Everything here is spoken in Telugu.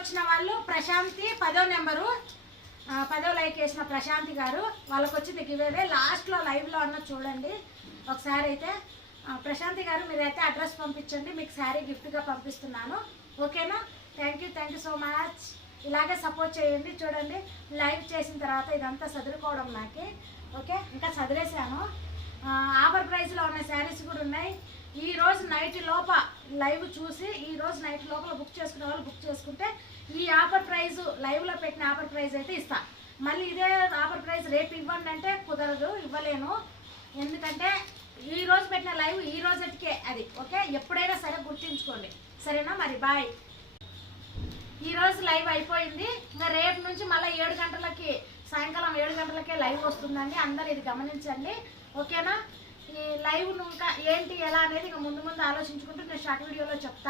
వచ్చిన వాళ్ళు ప్రశాంతి 10వ నెంబరు 10వ లైక్ వేసిన ప్రశాంతి గారు వాళ్ళకి వచ్చింది గివేవే. లాస్ట్లో లైవ్లో అన్న చూడండి ఒకసారి. అయితే ప్రశాంతి గారు మీరైతే అడ్రస్ పంపించండి, మీకు శారీ గిఫ్ట్గా పంపిస్తున్నాను. ఓకేనా? Thank you so much. ఇలాగే సపోర్ట్ చేయండి. చూడండి లైవ్ చేసిన తర్వాత ఇదంతా చదువుకోవడం నాకే. ఓకే, ఇంకా చదివేశాను. ఆఫర్ ప్రైస్లో ఉన్న శారీస్ కూడా ఉన్నాయి. ఈరోజు నైట్ లోపల లైవ్ చూసి ఈరోజు నైట్ లోపల బుక్ చేసుకునే వాళ్ళు బుక్ చేసుకుంటే ఈ ఆఫర్ ప్రైజ్ లైవ్లో పెట్టిన ఆఫర్ ప్రైజ్ అయితే ఇస్తా. మళ్ళీ ఇదే ఆఫర్ ప్రైజ్ రేపు ఇవ్వండి అంటే కుదరదు, ఇవ్వలేను. ఎందుకంటే ఈ రోజు పెట్టిన లైవ్ ఈ రోజుకే అది. ఓకే, ఎప్పుడైనా సరే గుర్తుంచుకోండి. సరేనా? మరి బాయ్. ఈరోజు లైవ్ అయిపోయింది. ఇంకా రేపు నుంచి మళ్ళీ 7 గంటలకి సాయంకాలం 7 గంటలకే లైవ్ వస్తుందండి. అందరూ ఇది గమనించండి. ఓకేనా? ఈ లైవ్ ఇంకా ఏంటి ఎలా అనేది ఇంకా ముందు ఆలోచించుకుంటూ నేను షార్ట్ వీడియోలో చెప్తాను.